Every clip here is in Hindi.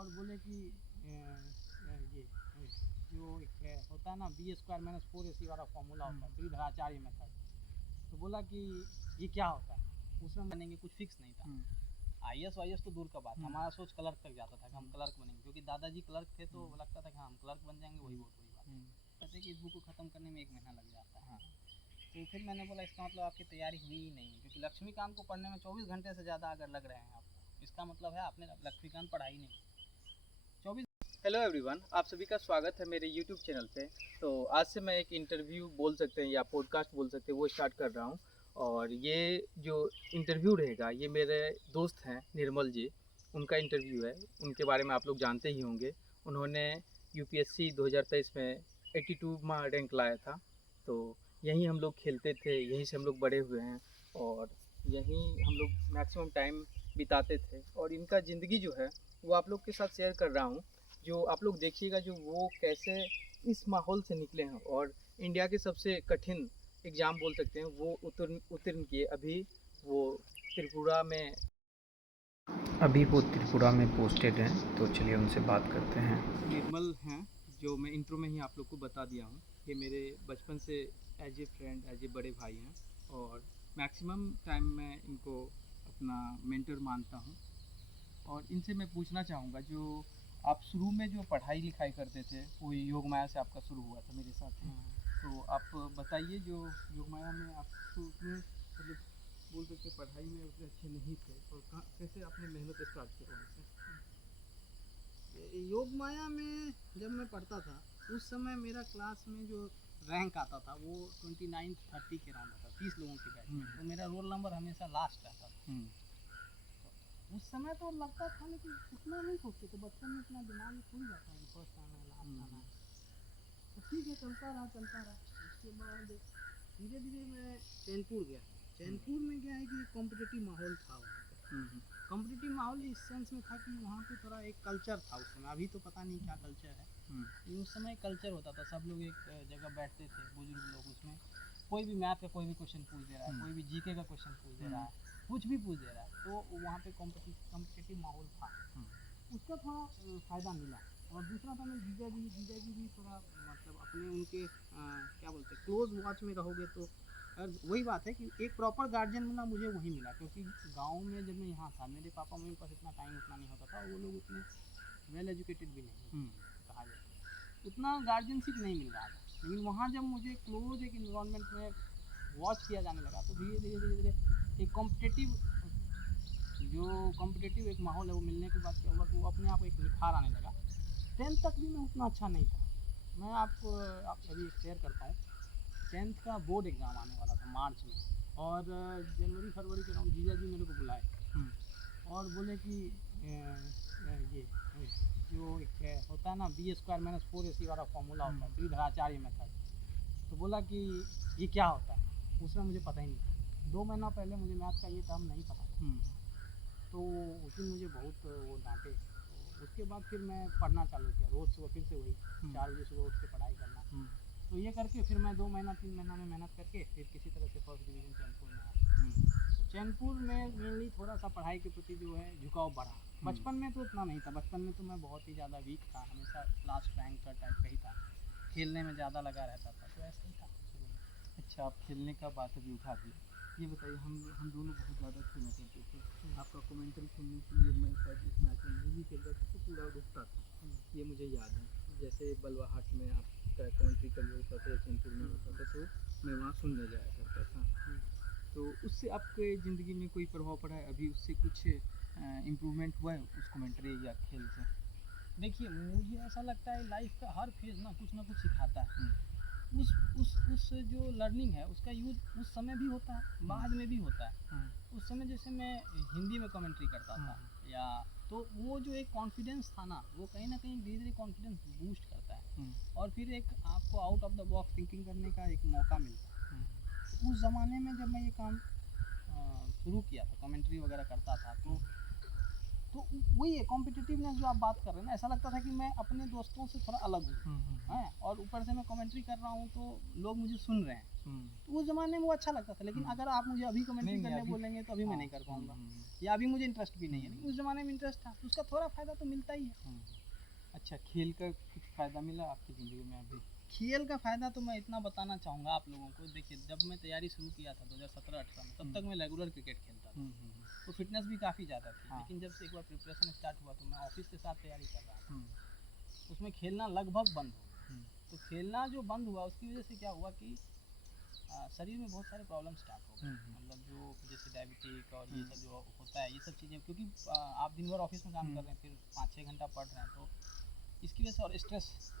और बोले कि ये जो एक होता है ना B² - 4AC वाला फॉर्मूला होता है त्रिधराचार्य मेथड। तो बोला कि ये क्या होता है, उसमें बनेंगे कुछ फिक्स नहीं था। IAS वाईएस तो दूर का बात, हमारा सोच क्लर्क तक जाता था कि हम क्लर्क बनेंगे, क्योंकि दादाजी क्लर्क थे तो लगता था कि हम क्लर्क बन जाएंगे, वही बहुत बड़ी बात। कहते कि इस बुक को ख़त्म करने में 1 महीना लग जाता है। तो फिर मैंने बोला इसका मतलब आपकी तैयारी हुई ही नहीं, क्योंकि लक्ष्मीकांत को पढ़ने में 24 घंटे से ज़्यादा अगर लग रहे हैं आपको, इसका मतलब है आपने लक्ष्मीकांत पढ़ा ही नहीं 24। हेलो एवरीवन, आप सभी का स्वागत है मेरे यूट्यूब चैनल पे। तो आज से मैं एक इंटरव्यू बोल सकते हैं या पॉडकास्ट बोल सकते हैं वो स्टार्ट कर रहा हूँ। और ये जो इंटरव्यू रहेगा ये मेरे दोस्त हैं निर्मल जी, उनका इंटरव्यू है। उनके बारे में आप लोग जानते ही होंगे। उन्होंने यूपीएससी 2023 में 82वां रैंक लाया था। तो यहीं हम लोग खेलते थे, यहीं से हम लोग बड़े हुए हैं और यहीं हम लोग मैक्सिमम टाइम बिताते थे। और इनका ज़िंदगी जो है वो आप लोग के साथ शेयर कर रहा हूँ, जो आप लोग देखिएगा जो वो कैसे इस माहौल से निकले हैं और इंडिया के सबसे कठिन एग्ज़ाम बोल सकते हैं वो उत्तीर्ण किए। अभी वो त्रिपुरा में पोस्टेड हैं। तो चलिए उनसे बात करते हैं। निर्मल हैं, जो मैं इंट्रो में ही आप लोग को बता दिया हूँ। ये मेरे बचपन से as a friend, as a बड़े भाई हैं और मैक्सिमम टाइम मैं इनको अपना मेंटर मानता हूँ। और इनसे मैं पूछना चाहूँगा, जो आप शुरू में जो पढ़ाई लिखाई करते थे वो योग माया से आपका शुरू हुआ था मेरे साथ ही। तो आप बताइए, जो योग माया में आपको उतने मतलब बोल सकते पढ़ाई में उतने अच्छे नहीं थे और कैसे आपने मेहनत स्टार्ट किया वहाँ से? योग माया में जब मैं पढ़ता था उस समय मेरा क्लास में जो रैंक आता था वो 29-30 के राउंड आता था, 30 लोगों के बैच में। तो मेरा रोल नंबर हमेशा लास्ट रहता था। उस समय तो लगता था, लेकिन उतना नहीं सोचते थे, बच्चों में इतना दिमाग में खुल जाता है फर्स्ट आना है लास्ट आना है। तो ठीक है, चलता रहा। उसके बाद धीरे धीरे मैं चैनपुर गया। चैनपुर में क्या है कि कॉम्पिटिटिव माहौल था वहाँ पे। कॉम्पिटिटिव माहौल इस सेंस में था कि वहाँ पे थोड़ा एक कल्चर था उस समय, अभी तो पता नहीं क्या कल्चर है, लेकिन उस समय कल्चर होता था। सब लोग एक जगह बैठते थे, बुजुर्ग लोग, उसमें कोई भी मैथ का कोई भी क्वेश्चन पूछ दे रहा है, कोई भी जीके का क्वेश्चन पूछ दे रहा है, कुछ भी पूछ दे रहा है। तो वहाँ पे कॉम्पिटिटिव माहौल था, उसका थोड़ा फ़ायदा मिला। और दूसरा था, मैं जीजा जी भी थोड़ा मतलब अपने उनके क्या बोलते हैं क्लोज वॉच में रहोगे तो वही बात है कि एक प्रॉपर गार्जियन मिलना मुझे वही मिला। क्योंकि गांव में जब मैं यहाँ था, मेरे पापा मम्मी के पास इतना टाइम उतना नहीं होता था, वो लोग उतने वेल एजुकेटेड भी नहीं कहा जाए, उतना गार्जियनशिप नहीं मिल रहा था। लेकिन वहाँ जब मुझे क्लोज एक इन्वायरमेंट में वॉच किया जाने लगा तो धीरे धीरे एक कॉम्पिटिटिव एक माहौल है वो मिलने के बाद क्या हुआ कि वो अपने आप एक निखार आने लगा। 10th तक भी मैं उतना अच्छा नहीं था। मैं आपको अभी शेयर करता हूँ। 10th का बोर्ड एग्ज़ाम आने वाला था मार्च में, और जनवरी फरवरी के अराउंड जीजा जी मेरे को बुलाए और बोले कि ये जो एक होता है ना B² - 4AC वाला फॉर्मूला होता है त्रिधराचार्य मेथड। तो बोला कि ये क्या होता है, उसमें मुझे पता ही नहीं था। 2 महीना पहले मुझे मैथ का ये टर्म नहीं पता था। तो उस दिन मुझे बहुत वो डांटे। तो उसके बाद फिर मैं पढ़ना चालू किया, रोज़ सुबह फिर से वही 4 बजे सुबह उठ के पढ़ाई करना। तो ये करके फिर मैं 2 महीना 3 महीना में मेहनत करके फिर किसी तरह से फर्स्ट डिवीज़न चैनपुर में आया। तो चैनपुर में मेनली थोड़ा सा पढ़ाई के प्रति जो है झुकाव बढ़ा। बचपन में तो इतना नहीं था, बचपन में तो मैं बहुत ही ज़्यादा वीक था, हमेशा लास्ट रैंक का टाइप का ही था, खेलने में ज़्यादा लगा रहता था, तो ऐसा ही था शुरू में। अच्छा, आप खेलने का बात अभी उठा दी, ये बताइए, हम दोनों बहुत ज़्यादा खेला करते थे। आपका कमेंट्री सुनने के लिए मैं शायद इस मैच में नहीं भी खेल रहा था तो पूरा रुकता था, ये मुझे याद है। जैसे बलवाहट में आपका कमेंट्री कभी होता था, चैनपुर में होता था, तो मैं वहाँ सुनने जाया करता था। तो उससे आपके ज़िंदगी में कोई प्रभाव पड़ा है? अभी उससे कुछ इम्प्रूवमेंट हुआ है उस कमेंट्री या खेल से? देखिए, मुझे ऐसा लगता है लाइफ का हर फेज़ ना कुछ सिखाता है। उस जो लर्निंग है उसका यूज़ उस समय भी होता है, बाद में भी होता है। उस समय जैसे मैं हिंदी में कमेंट्री करता था या तो वो जो एक कॉन्फिडेंस था ना, वो कहीं ना कहीं धीरे धीरे कॉन्फिडेंस बूस्ट करता है और फिर एक आपको out of the box thinking करने का एक मौका मिलता है। उस ज़माने में जब मैं ये काम शुरू किया था, कमेंट्री वगैरह करता था, तो तो वही है कॉम्पिटिटिवनेस जो आप बात कर रहे हैं ना, ऐसा लगता था कि मैं अपने दोस्तों से थोड़ा अलग हूँ हैं, और ऊपर से मैं कमेंट्री कर रहा हूँ तो लोग मुझे सुन रहे हैं। तो उस ज़माने में वो अच्छा लगता था, लेकिन अगर आप मुझे अभी कमेंट्री नहीं, करने अभी- बोलेंगे तो अभी मैं नहीं कर पाऊँगा, या अभी मुझे इंटरेस्ट भी नहीं है, लेकिन उस ज़माने में इंटरेस्ट था, तो उसका थोड़ा फ़ायदा तो मिलता ही है। अच्छा, खेल का कुछ फ़ायदा मिला आपकी ज़िंदगी में अभी? खेल का फ़ायदा तो मैं इतना बताना चाहूँगा आप लोगों को। देखिए, जब मैं तैयारी शुरू किया था 2017-18 में, तब तक मैं रेगुलर क्रिकेट खेलता था, तो फिटनेस भी काफ़ी ज़्यादा थी। हाँ। लेकिन जब से एक बार प्रिपरेशन स्टार्ट हुआ तो मैं ऑफिस के साथ तैयारी कर रहा था, उसमें खेलना लगभग बंद हो गया। तो खेलना जो बंद हुआ उसकी वजह से क्या हुआ कि शरीर में बहुत सारे प्रॉब्लम स्टार्ट हो गए, मतलब जो जैसे डायबिटिक और ये सब जो होता है, ये सब चीज़ें, क्योंकि आप दिन भर ऑफिस में काम कर रहे हैं, फिर 5-6 घंटा पढ़ रहे हैं, तो इसकी वजह से और स्ट्रेस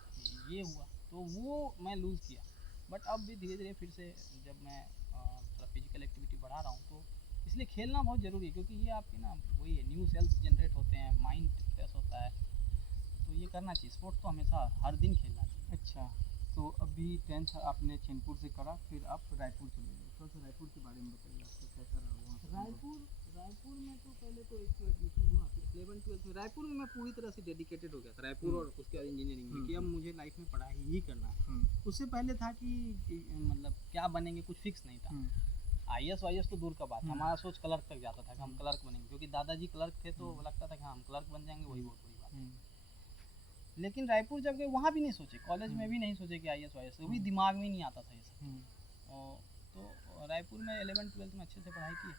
ये हुआ, तो वो मैं लूज़ किया। बट अब भी धीरे धीरे फिर से जब मैं थोड़ा फिजिकल एक्टिविटी बढ़ा रहा हूँ, तो इसलिए खेलना बहुत ज़रूरी है, क्योंकि ये आपके ना वही है, न्यू सेल्स जनरेट होते हैं, माइंड फ्रेश होता है, तो ये करना चाहिए। स्पोर्ट तो हमेशा हर दिन खेलना चाहिए। अच्छा, तो अभी 10th आपने चैनपुर से करा, फिर आप रायपुर चले गए। थोड़ा सा रायपुर के बारे में बताइए, आपका कैसा रहा वहाँ का अनुभव? रायपुर में तो पहले तो एक एडमिशन हुआ, फिर 11-12 में रायपुर में मैं पूरी तरह से डेडिकेटेड हो गया था, रायपुर और उसके बाद इंजीनियरिंग में, कि अब मुझे लाइफ में पढ़ाई ही करना है। उससे पहले था कि मतलब क्या बनेंगे कुछ फिक्स नहीं था। आईएएस वाईएएस तो दूर का बात, हमारा सोच क्लर्क तक जाता था कि हम क्लर्क बनेंगे, क्योंकि दादाजी क्लर्क थे, तो लगता था कि हम क्लर्क बन जाएंगे, वही बहुत बड़ी बात है। लेकिन रायपुर जब गए वहाँ भी नहीं सोचे, कॉलेज में भी नहीं सोचे कि आईएएस वाईएएस, वो भी दिमाग में नहीं आता था ये सब। तो रायपुर में 11-12 में अच्छे से पढ़ाई की,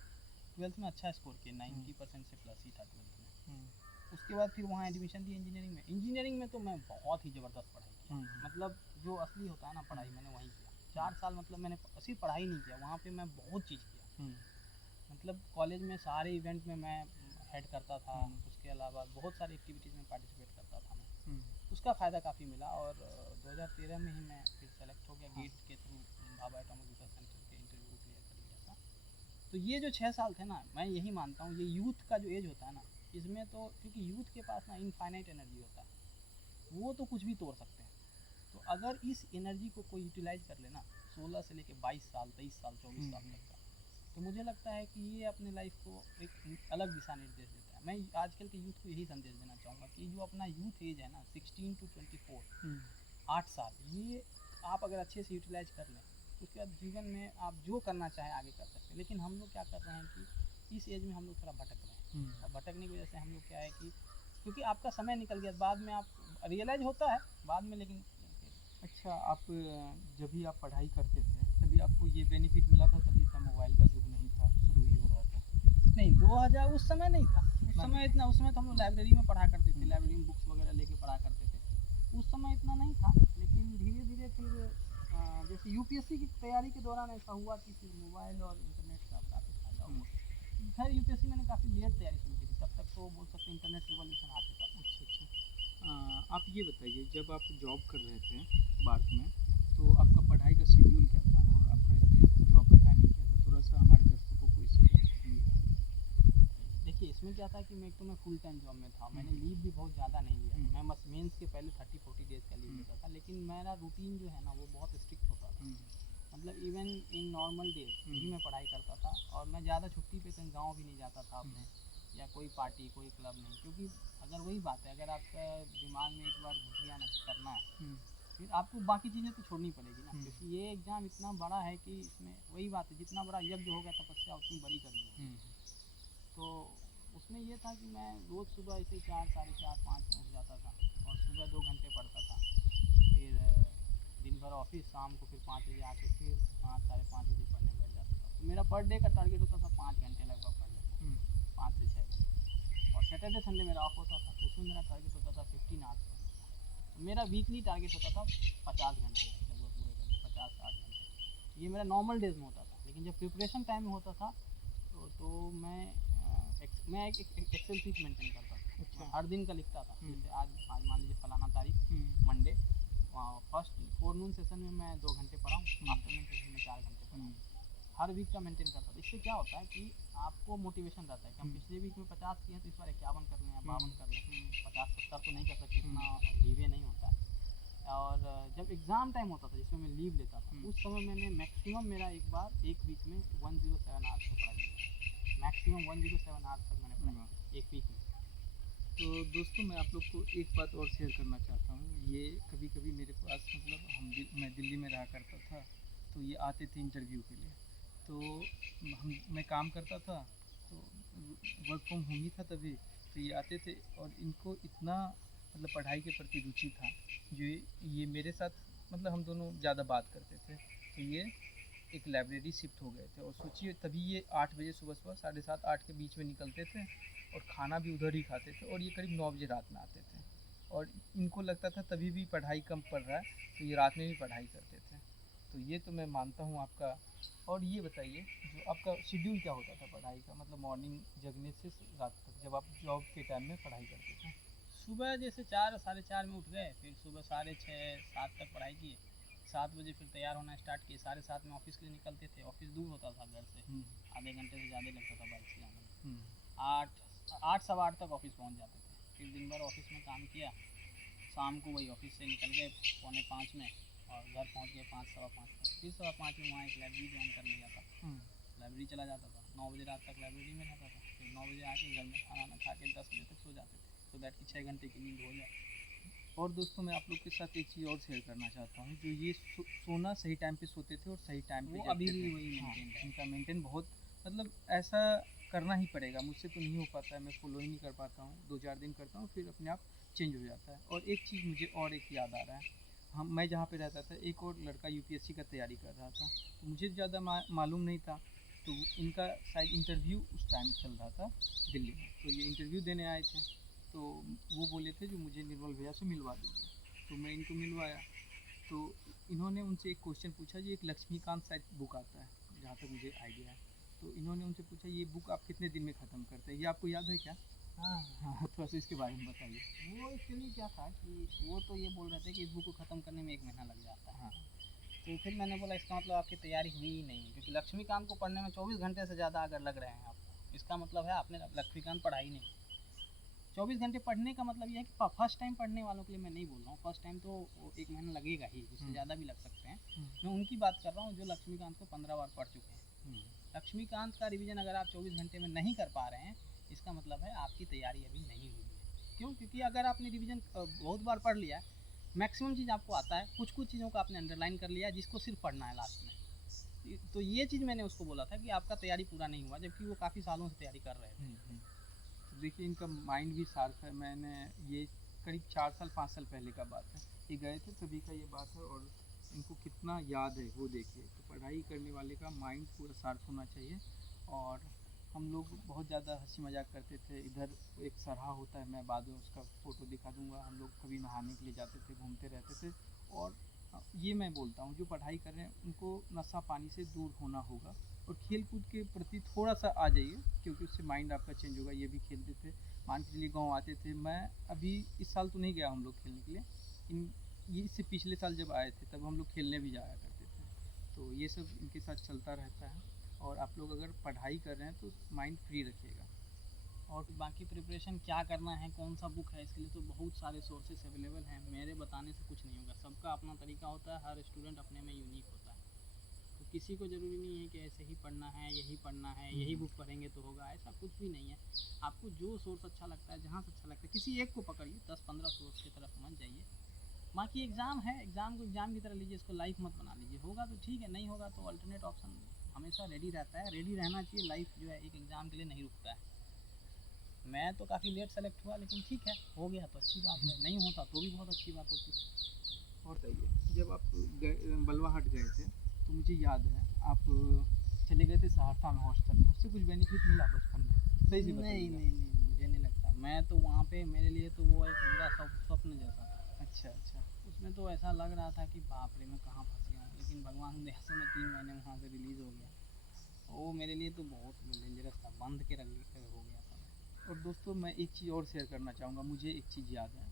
12th में अच्छा स्कोर किया, 90% से प्लस ही था 12th में। उसके बाद फिर वहाँ एडमिशन दी इंजीनियरिंग में। इंजीनियरिंग में तो मैं बहुत ही ज़बरदस्त पढ़ाई किया, मतलब जो असली होता है ना पढ़ाई, मैंने वहीं किया 4 साल। मतलब मैंने सिर्फ पढ़ाई नहीं किया, वहाँ पे मैं बहुत चीज़ किया। मतलब कॉलेज में सारे इवेंट में मैं हेड करता था, उसके अलावा बहुत सारी एक्टिविटीज़ में पार्टिसिपेट करता था मैं, उसका फ़ायदा काफ़ी मिला। और 2013 में ही मैं फिर सेलेक्ट हो गया गेट के through, Bhabha atomic research centre के इंटरव्यू क्लियर कर लिया था। तो ये जो 6 साल थे ना, मैं यही मानता हूँ, ये यूथ का जो एज होता है ना, इसमें तो क्योंकि यूथ के पास ना इनफाइनाइट एनर्जी होता है, वो तो कुछ भी तोड़ सकते हैं। तो अगर इस एनर्जी को कोई यूटिलाइज कर लेना 16 से लेकर 22 साल, 23 साल, 24 साल तक का, तो मुझे लगता है कि ये अपने लाइफ को एक अलग दिशा निर्देश देता है। मैं आजकल के यूथ को यही संदेश देना चाहूँगा कि जो अपना यूथ एज है ना, 16 to 24, 8 साल, ये आप अगर अच्छे से यूटिलाइज कर लें, उसके बाद जीवन में आप जो करना चाहें आगे कर सकते हैं। लेकिन हम लोग क्या कर रहे हैं कि इस एज में हम लोग थोड़ा भटक रहे हैं, और भटकने की वजह से हम लोग क्या है कि क्योंकि आपका समय निकल गया, बाद में आप रियलाइज होता है बाद में, लेकिन अच्छा, आप जब भी आप पढ़ाई करते थे तभी आपको ये बेनिफिट मिला था, तभी इतना मोबाइल का युग नहीं था, शुरू ही हो रहा था? नहीं, 2000 उस समय नहीं था, उस समय इतना, उस समय तो हम लोग लाइब्रेरी में पढ़ा करते थे, लाइब्रेरी में बुक्स वगैरह लेके पढ़ा करते थे, उस समय इतना नहीं था। लेकिन धीरे धीरे फिर जैसे यूपीएससी की तैयारी के दौरान ऐसा हुआ कि फिर मोबाइल और इंटरनेट का काफ़ी फायदा हुआ। खैर यूपीएससी मैंने काफ़ी लेट तैयारी शुरू की थी, तब तक तो बोल सकते इंटरनेट रिवॉल्यूशन आ चुका था। अच्छा, आप ये बताइए, जब आप जॉब कर रहे थे भारत में, तो आपका पढ़ाई का शेड्यूल क्या था और आपका जॉब का टाइमिंग क्या था? थोड़ा सा हमारे दर्शकों को इससे मिलता है। देखिए, इसमें क्या था कि मैं फुल टाइम जॉब में था, मैंने लीव भी बहुत ज़्यादा नहीं लिया था। मैं बस मेंस के पहले 30-40 डेज़ का लीव लेता था, लेकिन मेरा रूटीन जो है ना वो बहुत स्ट्रिक्ट होता था। मतलब इवन इन नॉर्मल डेज भी मैं पढ़ाई करता था, और मैं ज़्यादा छुट्टी पे कहीं गाँव भी नहीं जाता था अपने, या कोई पार्टी कोई क्लब नहीं, क्योंकि अगर वही बात है, अगर आपका दिमाग में एक बार घुस गया ना करना है, फिर आपको बाकी चीज़ें तो छोड़नी पड़ेगी ना, क्योंकि ये एग्ज़ाम इतना बड़ा है कि इसमें वही बात है, जितना बड़ा यज्ञ होगा तपस्या उतनी बड़ी करनी होगी। तो उसमें ये था कि मैं रोज़ सुबह ऐसे 4, 4:30, 5 में उठ जाता था, और सुबह 2 घंटे पढ़ता था, फिर दिन भर ऑफिस, शाम को फिर 5 बजे आके फिर 5, 5:30 बजे पढ़ने बैठ जाता था। तो मेरा पर डे का टारगेट होता था 5 घंटे लगभग पढ़ लेना, 5 से 6 घंटे। और सैटरडे संडे मेरा ऑफ होता था, तो उसमें मेरा टारगेट होता था 15 आवर्स पढ़ने का। तो मेरा वीकली टारगेट होता था 50 घंटे लगभग पूरे करने, 50-60 घंटे, ये मेरा नॉर्मल डेज में होता था। लेकिन जब प्रिपरेशन टाइम में होता था तो मैं एक एक्सेल शीट मेंटेन करता था। अच्छा। हर दिन का लिखता था, जैसे आज मान लीजिए फलाना तारीख मंडे, फर्स्ट फोरनून सेशन में मैं 2 घंटे पढ़ाऊँ, आफ्टरनून सेशन में 4 घंटे पढ़ाऊँ, हर वीक का मेंटेन करता था। इससे क्या होता है कि आपको मोटिवेशन रहता है कि हम पिछले वीक में 50 किए हैं, तो इस बार 51 कर लें या 52 कर लें, 50-70 तो नहीं कर सकते, इतना लीवे नहीं होता है। और जब एग्ज़ाम टाइम होता था जिसमें मैं लीव लेता था, उस समय मैंने मैक्सिमम मेरा एक वीक में 107 आवर्स का पढ़ाई किया, मैक्सिमम 107 आवर्स तक मैंने पढ़ाई की एक वीक में। तो दोस्तों मैं आप लोग को एक बात और शेयर करना चाहता हूँ। ये कभी कभी मेरे पास मतलब मैं दिल्ली में रहा करता था, तो ये आते थे इंटरव्यू के लिए। तो मैं काम करता था, तो वर्क फ्रॉम होम ही था तभी। तो ये आते थे और इनको इतना मतलब पढ़ाई के प्रति रुचि था, जो ये मेरे साथ मतलब हम दोनों ज़्यादा बात करते थे। तो ये एक लाइब्रेरी शिफ्ट हो गए थे, और सोचिए तभी ये 8 बजे सुबह सुबह 7:30-8 के बीच में निकलते थे, और खाना भी उधर ही खाते थे, और ये करीब 9 बजे रात में आते थे। और इनको लगता था तभी भी पढ़ाई कम पड़ रहा है, तो ये रात में भी पढ़ाई करते थे। तो ये तो मैं मानता हूँ आपका। और ये बताइए, जो आपका शेड्यूल क्या होता था पढ़ाई का, मतलब मॉर्निंग जगने से रात तक, जब आप जॉब के टाइम में पढ़ाई करते थे? सुबह जैसे 4 साढ़े 4 में उठ गए, फिर सुबह 6:30 7 तक पढ़ाई किए। 7 बजे फिर तैयार होना स्टार्ट किए, 7:30 में ऑफिस के लिए निकलते थे। ऑफिस दूर होता था घर से, आधे घंटे से ज़्यादा लगता था बाइक से जाने में। 8 8 सवा 8 तक ऑफिस पहुंच जाते थे। फिर दिन भर ऑफिस में काम किया, शाम को वही ऑफिस से निकल गए 4:45 में, और घर पहुंच गए 5 सवा 5 तक। फिर 5:15 में वहाँ एक लाइब्रेरी ज्वाइन कर लिया था। लाइब्रेरी चला जाता था, 9 बजे रात तक लाइब्रेरी में रहता था। फिर 9 बजे आके घर में खाना वाना खा के 10 बजे तक सो जाते थे, सो दैट कि 6 घंटे की नींद हो जाए। और दोस्तों मैं आप लोग के साथ एक चीज़ और शेयर करना चाहता हूँ, जो ये सोना सही टाइम पे सोते थे और सही टाइम पे वो जगते अभी थे। भी वही हाँ, मेंटेन है। इनका मेंटेन बहुत मतलब ऐसा करना ही पड़ेगा, मुझसे तो नहीं हो पाता है, मैं फॉलो ही नहीं कर पाता हूँ। 2-4 दिन करता हूँ, फिर अपने आप चेंज हो जाता है। और एक चीज़ मुझे और एक याद आ रहा है, मैं जहाँ पे रहता था, एक और लड़का यूपीएससी का तैयारी कर रहा था। तो मुझे ज़्यादा मालूम नहीं था, तो इनका शायद इंटरव्यू उस टाइम चल रहा था दिल्ली में। तो ये इंटरव्यू देने आए थे, तो वो बोले थे जो मुझे निर्मल भैया से मिलवा दीजिए। तो मैं इनको मिलवाया, तो इन्होंने उनसे एक क्वेश्चन पूछा, जी एक लक्ष्मीकांत शायद बुक आता है, जहाँ तक मुझे आइडिया है। तो इन्होंने उनसे पूछा, ये बुक आप कितने दिन में ख़त्म करते हैं, ये आपको याद है क्या? हाँ हाँ, थोड़ा सा इसके बारे में बताइए। वो एक्चुअली क्या था कि वो तो ये बोल रहे थे कि इस बुक को ख़त्म करने में 1 महीना लग जाता है। हाँ। तो फिर मैंने बोला इसका मतलब आपकी तैयारी हुई ही नहीं है, क्योंकि लक्ष्मीकांत को पढ़ने में 24 घंटे से ज़्यादा अगर लग रहे हैं आपको, इसका मतलब है आपने लक्ष्मीकांत पढ़ा ही नहीं। 24 घंटे पढ़ने का मतलब ये है कि फर्स्ट टाइम पढ़ने वालों के लिए मैं नहीं बोल रहा हूँ। फर्स्ट टाइम तो 1 महीना लगेगा ही, उससे ज़्यादा भी लग सकते हैं। मैं उनकी बात कर रहा हूँ जो लक्ष्मीकांत को 15 बार पढ़ चुके हैं। लक्ष्मीकांत का रिवीजन अगर आप 24 घंटे में नहीं कर पा रहे हैं, इसका मतलब है आपकी तैयारी अभी नहीं हुई है। क्यों? क्योंकि अगर आपने रिवीजन बहुत बार पढ़ लिया, मैक्सिमम चीज़ आपको आता है, कुछ कुछ चीज़ों को आपने अंडरलाइन कर लिया जिसको सिर्फ पढ़ना है लास्ट में। तो ये चीज़ मैंने उसको बोला था कि आपका तैयारी पूरा नहीं हुआ, जबकि वो काफ़ी सालों से तैयारी कर रहे थे। तो देखिए इनका माइंड भी शार्प है। मैंने ये करीब 4 साल 5 साल पहले का बात है, ये गए थे तभी का ये बात है। और इनको कितना याद है वो देखिए। तो पढ़ाई करने वाले का माइंड पूरा शार्प होना चाहिए। और हम लोग बहुत ज़्यादा हंसी मजाक करते थे। इधर एक सरहा होता है, मैं बाद में उसका फ़ोटो दिखा दूँगा। हम लोग कभी नहाने के लिए जाते थे, घूमते रहते थे। और ये मैं बोलता हूँ, जो पढ़ाई कर रहे हैं उनको नशा पानी से दूर होना होगा, और खेल कूद के प्रति थोड़ा सा आ जाइए, क्योंकि उससे माइंड आपका चेंज होगा। ये भी खेलते थे, मान के चलिए गाँव आते थे। मैं अभी इस साल तो नहीं गया हम लोग खेलने के लिए, ये इससे पिछले साल जब आए थे तब हम लोग खेलने भी जाया करते थे। तो ये सब इनके साथ चलता रहता है। और आप लोग अगर पढ़ाई कर रहे हैं तो माइंड फ्री रखिएगा। और बाकी प्रिपरेशन क्या करना है, कौन सा बुक है, इसके लिए तो बहुत सारे सोर्सेस अवेलेबल हैं। मेरे बताने से कुछ नहीं होगा, सबका अपना तरीका होता है, हर स्टूडेंट अपने में यूनिक होता है। तो किसी को ज़रूरी नहीं है कि ऐसे ही पढ़ना है, यही पढ़ना है, यही बुक पढ़ेंगे तो होगा, ऐसा कुछ भी नहीं है। आपको जो सोर्स अच्छा लगता है, जहाँ से अच्छा लगता है, किसी एक को पकड़िए, 10-15 सोर्स की तरफ मत जाइए। बाकी एग्ज़ाम है, एग्ज़ाम को एग्ज़ाम की तरह लीजिए, इसको लाइफ मत बना लीजिए। होगा तो ठीक है, नहीं होगा तो अल्टरनेट ऑप्शन हमेशा रेडी रहता है, रेडी रहना चाहिए। लाइफ जो है एक एग्ज़ाम के लिए नहीं रुकता है। मैं तो काफ़ी लेट सेलेक्ट हुआ, लेकिन ठीक है, हो गया तो अच्छी बात है, नहीं होता तो भी बहुत अच्छी बात होती। और बताइए, जब आप बलवाहट गए थे, तो मुझे याद है आप चले गए थे सहरसा में हॉस्टल में, उससे कुछ बेनिफिट मिला बचपन में? सही से नहीं बताइएगा। नहीं नहीं, मुझे नहीं लगता। मैं तो वहाँ पे, मेरे लिए तो वो एक पूरा स्वप्न जैसा था। अच्छा अच्छा। उसमें तो ऐसा लग रहा था कि बाप रे मैं कहाँ फंस गया हूँ, लेकिन भगवान की दया से मैं 3 महीने में वहाँ से रिलीज़ हो गया। वो मेरे लिए तो बहुत डेंजरस था, बंद के रख हो गया था मैं। और दोस्तों मैं एक चीज़ और शेयर करना चाहूँगा। मुझे एक चीज़ याद है,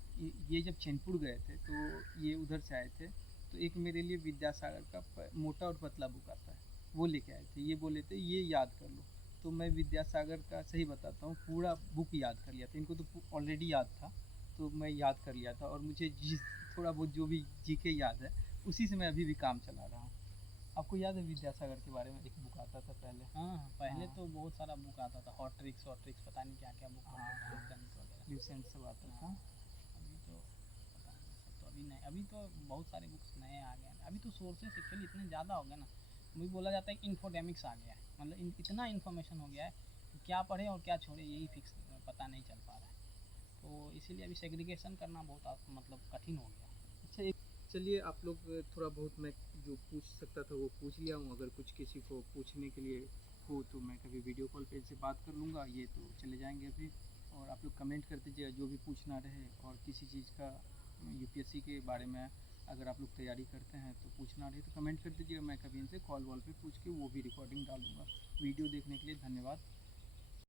ये जब चैनपुर गए थे तो ये उधर से आए थे, तो एक मेरे लिए विद्यासागर का मोटा और पतला बुक आता है, वो लेके आए थे। ये बोले थे ये याद कर लो। तो मैं विद्यासागर का सही बताता हूँ, पूरा बुक याद कर लिया था। इनको तो ऑलरेडी याद था, तो मैं याद कर लिया था। और मुझे जिस थोड़ा बहुत जो भी जीके याद है, उसी से मैं अभी भी काम चला रहा हूँ। आपको याद है विद्यासागर के बारे में एक बुक आता था पहले? हाँ, पहले हाँ। तो बहुत सारा बुक आता था, हॉट ट्रिक्स पता नहीं क्या क्या बुक हाँ, हाँ। वगैरह। ल्यूसेंट से बात है। हाँ अभी तो पता नहीं, सब तो अभी नहीं, अभी तो बहुत सारे बुक्स नए आ गए हैं। अभी तो सोर्सेस एक्चुअली इतने ज़्यादा हो गए ना, अभी बोला जाता है कि इन्फोडेमिक्स आ गया है, मतलब इतना इन्फॉर्मेशन हो गया है कि क्या पढ़े और क्या छोड़े यही फिक्स पता नहीं चल पा रहा है। तो इसीलिए अभी सेग्रीगेशन करना बहुत मतलब कठिन हो गया। अच्छा, एक चलिए आप लोग थोड़ा बहुत मैं जो पूछ सकता था वो पूछ लिया हूँ। अगर कुछ किसी को पूछने के लिए हो तो मैं कभी वीडियो कॉल पे इनसे बात कर लूँगा। ये तो चले जाएंगे अभी, और आप लोग कमेंट कर दीजिएगा जो भी पूछना रहे। और किसी चीज़ का यूपीएससी के बारे में अगर आप लोग तैयारी करते हैं तो पूछना रहे तो कमेंट कर दीजिएगा। मैं कभी इनसे कॉल वॉल पे पूछ के वो भी रिकॉर्डिंग डालूँगा। वीडियो देखने के लिए धन्यवाद।